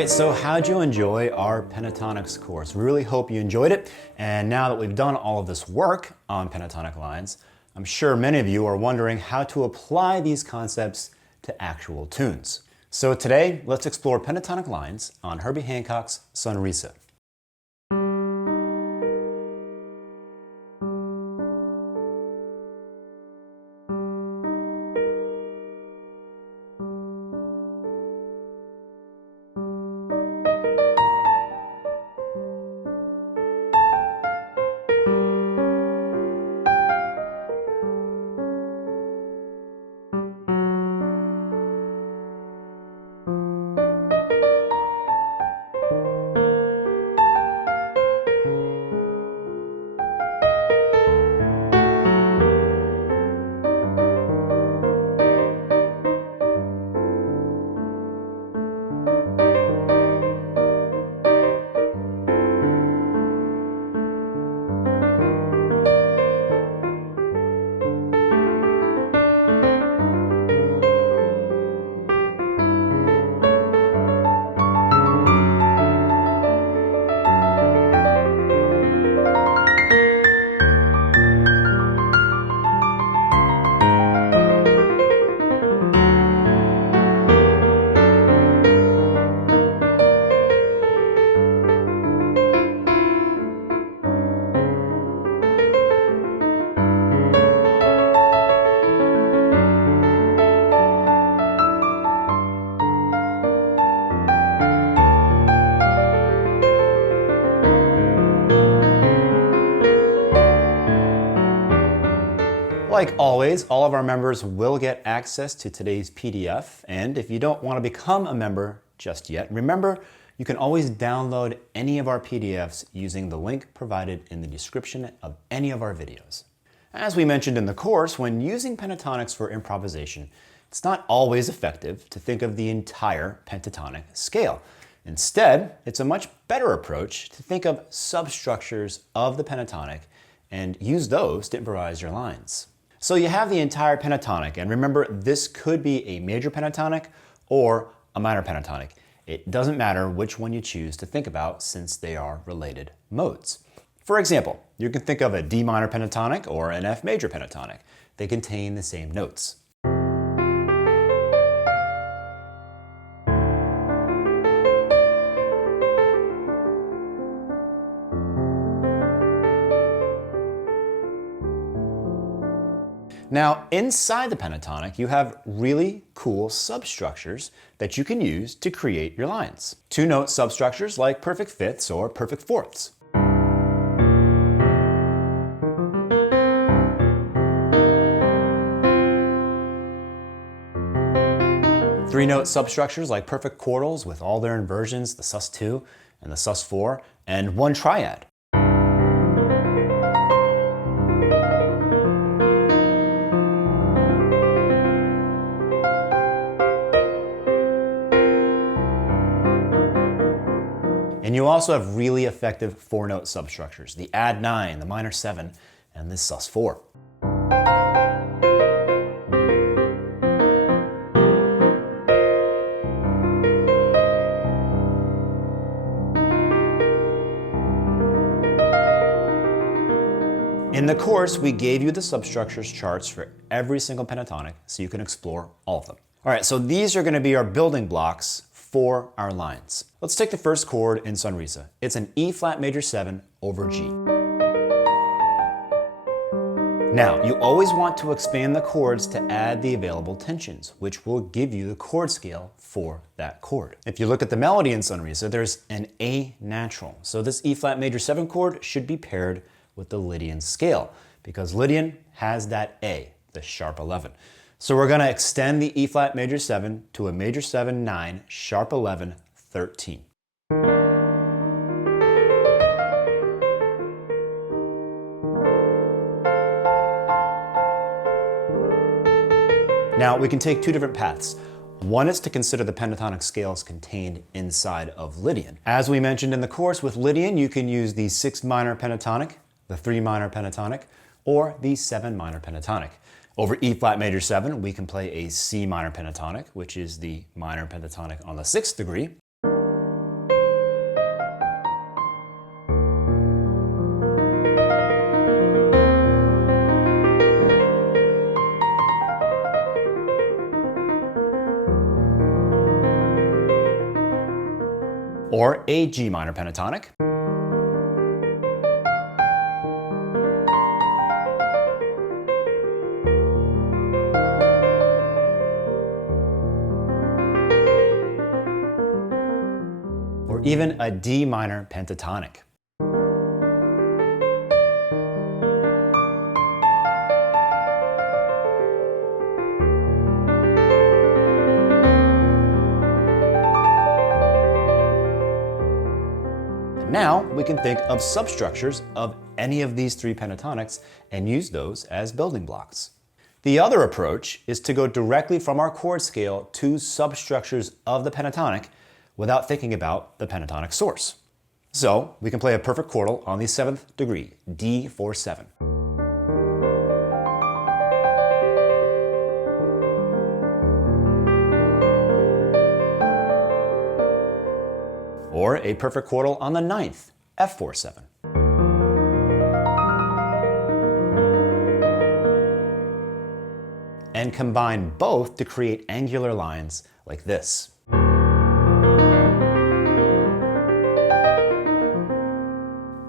right, so how'd you enjoy our Pentatonics course? We really hope you enjoyed it. And now that we've done all of this work on pentatonic lines, I'm sure many of you are wondering how to apply these concepts to actual tunes. So today, let's explore pentatonic lines on Herbie Hancock's Sonrisa. Like always, all of our members will get access to today's PDF, and if you don't want to become a member just yet, remember you can always download any of our PDFs using the link provided in the description of any of our videos. As we mentioned in the course, when using pentatonics for improvisation, it's not always effective to think of the entire pentatonic scale. Instead, it's a much better approach to think of substructures of the pentatonic and use those to improvise your lines. So you have the entire pentatonic, and remember, this could be a major pentatonic or a minor pentatonic. It doesn't matter which one you choose to think about since they are related modes. For example, you can think of a D minor pentatonic or an F major pentatonic. They contain the same notes. Now, inside the pentatonic, you have really cool substructures that you can use to create your lines. Two-note substructures like perfect fifths or perfect fourths. Three-note substructures like perfect quartals with all their inversions, the sus2 and the sus4, and one triad. And you also have really effective four-note substructures, the add 9, the minor 7, and the sus4. In the course, we gave you the substructures charts for every single pentatonic so you can explore all of them. All right, so these are going to be our building blocks for our lines. Let's take the first chord in Sonrisa. It's an E flat major 7 over G. Now, you always want to expand the chords to add the available tensions, which will give you the chord scale for that chord. If you look at the melody in Sonrisa, there's an A natural. So this E flat major 7 chord should be paired with the Lydian scale because Lydian has that A, the sharp 11. So we're going to extend the E flat major 7 to a major 7, 9, sharp 11, 13. Now we can take two different paths. One is to consider the pentatonic scales contained inside of Lydian. As we mentioned in the course, with Lydian you can use the 6 minor pentatonic, the 3 minor pentatonic, or the 7 minor pentatonic. Over E flat major 7, we can play a C minor pentatonic, which is the minor pentatonic on the 6th degree. or a G minor pentatonic, or even a D minor pentatonic. Now we can think of substructures of any of these three pentatonics and use those as building blocks. The other approach is to go directly from our chord scale to substructures of the pentatonic without thinking about the pentatonic source. So we can play a perfect quartal on the 7th degree, D4/7. Or a perfect quartal on the 9th, F4/7. And combine both to create angular lines like this.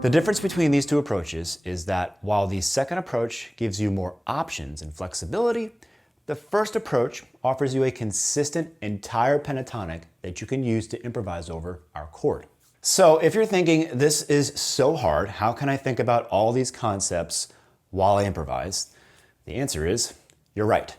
The difference between these two approaches is that while the second approach gives you more options and flexibility, the first approach offers you a consistent entire pentatonic that you can use to improvise over our chord. So if you're thinking, this is so hard, how can I think about all these concepts while I improvise? The answer is, you're right.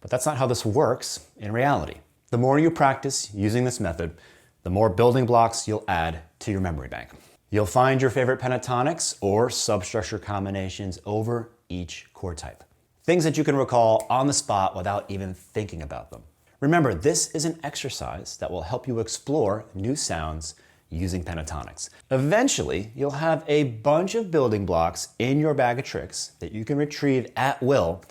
But that's not how this works in reality. The more you practice using this method, the more building blocks you'll add to your memory bank. You'll find your favorite pentatonics or substructure combinations over each chord type. Things that you can recall on the spot without even thinking about them. Remember, this is an exercise that will help you explore new sounds using pentatonics. Eventually, you'll have a bunch of building blocks in your bag of tricks that you can retrieve at will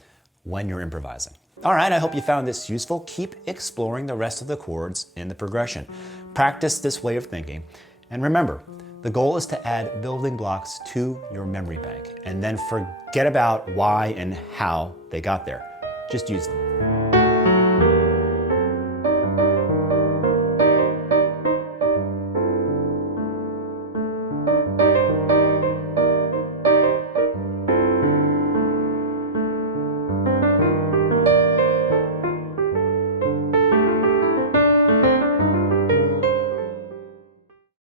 when you're improvising. All right, I hope you found this useful. Keep exploring the rest of the chords in the progression. Practice this way of thinking. And remember, the goal is to add building blocks to your memory bank and then forget about why and how they got there. Just use them.